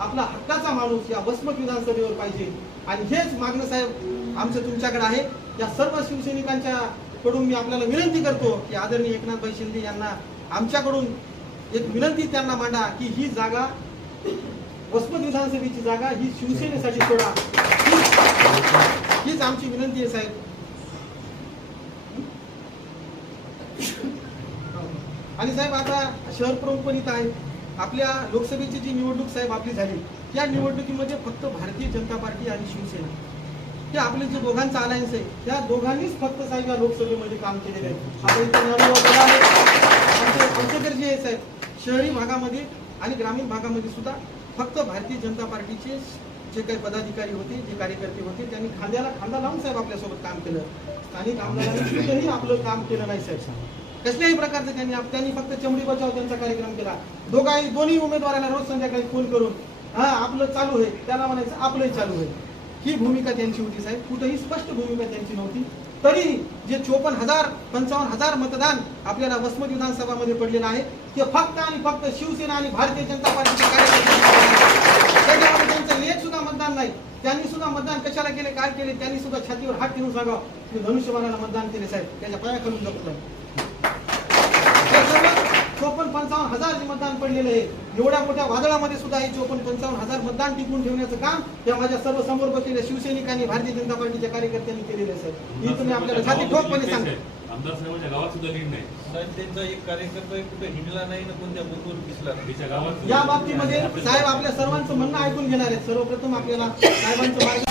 आपला हक्काचा माणूस या वसमत विधानसभेवर पाहिजे. आणि हेच मागणं साहेब आमचं तुमच्याकडे आहे. या सर्व शिवसैनिकांच्या कडून मी आपल्याला विनंती करतो की आदरणीय एकनाथभाई शिंदे यांना आमच्याकडून एक विनंती त्यांना मांडा की ही जागा वसमत विधानसभेची जागा ही शिवसेनेसाठी सोडा. हीच- आमची विनंती आहे साहेब. आणि साहेब आता शहर प्रमुख पण इथं आहे आपल्या लोकसभेची जी निवडणूक साहेब आपली झाली त्या निवडणुकीमध्ये फक्त भारतीय जनता पार्टी आणि शिवसेना. हे आपले जे दोघांचा अलायन्स आहे त्या दोघांनीच फक्त साहेब या लोकसभेमध्ये काम केलेलं आहे. आमचे तर जे आहे साहेब शहरी भागामध्ये आणि ग्रामीण भागामध्ये सुद्धा फक्त भारतीय जनता पार्टीचे जे काही पदाधिकारी होते जे कार्यकर्ते होते त्यांनी खांद्याला खांदा लावून साहेब आपल्यासोबत काम केलं. स्थानिक आमदारांनी कुठेही आपलं काम केलं नाही साहेब. कसल्याही प्रकारचं त्यांनी त्यांनी फक्त चमडी बचाव त्यांचा कार्यक्रम केला. दोघाही दोन्ही उमेदवारांना रोज संध्याकाळी फोन करून हा आपलं चालू आहे. त्याला म्हणायचं आपलंही चालू आहे. ही भूमिका त्यांची होती साहेब. कुठेही स्पष्ट भूमिका त्यांची नव्हती. तरी जे चोपन्न हजार पंचावन्न हजार मतदान आपल्याला वसमत विधानसभामध्ये पडलेलं आहे ते फक्त आणि फक्त शिवसेना आणि भारतीय जनता पार्टीचे कार्यकर्ते त्याच्यामध्ये त्यांचं एक सुद्धा मतदान नाही. त्यांनी सुद्धा मतदान कशाला केले काय केले त्यांनी सुद्धा छातीवर हात ठेवून सांगावं. धनुष्यबाणाला मतदान केले साहेब. त्याच्या पायाखालून जपलं चोपन्न पंचावन्न हजार जे मतदान पडलेले आहे. एवढ्या मोठ्या वादळामध्ये सुद्धा हे चोपन्न पंचावन्न हजार मतदान टिकवून ठेवण्याचं काम या माझ्या सर्व समोर बसलेल्या शिवसैनिकांनी भारतीय जनता पार्टीच्या कार्यकर्त्यांनी केलेलं आहे साहेब ही तुम्ही आपल्याला छाती ठोकपणे सांगा आमदार साहेबांच्या गावात सुद्धा लीड नाही. साहेब त्यांचा एक कार्यकर्ता कुठे हिंडला नाही ना कोणत्या बूथवर दिसला नाही. तिच्या गावात या बाबतीमध्ये साहेब आपल्या सर्वांचं म्हणणं ऐकून घेणार आहेत. सर्वप्रथम आपल्याला साहेबांचं मार्ग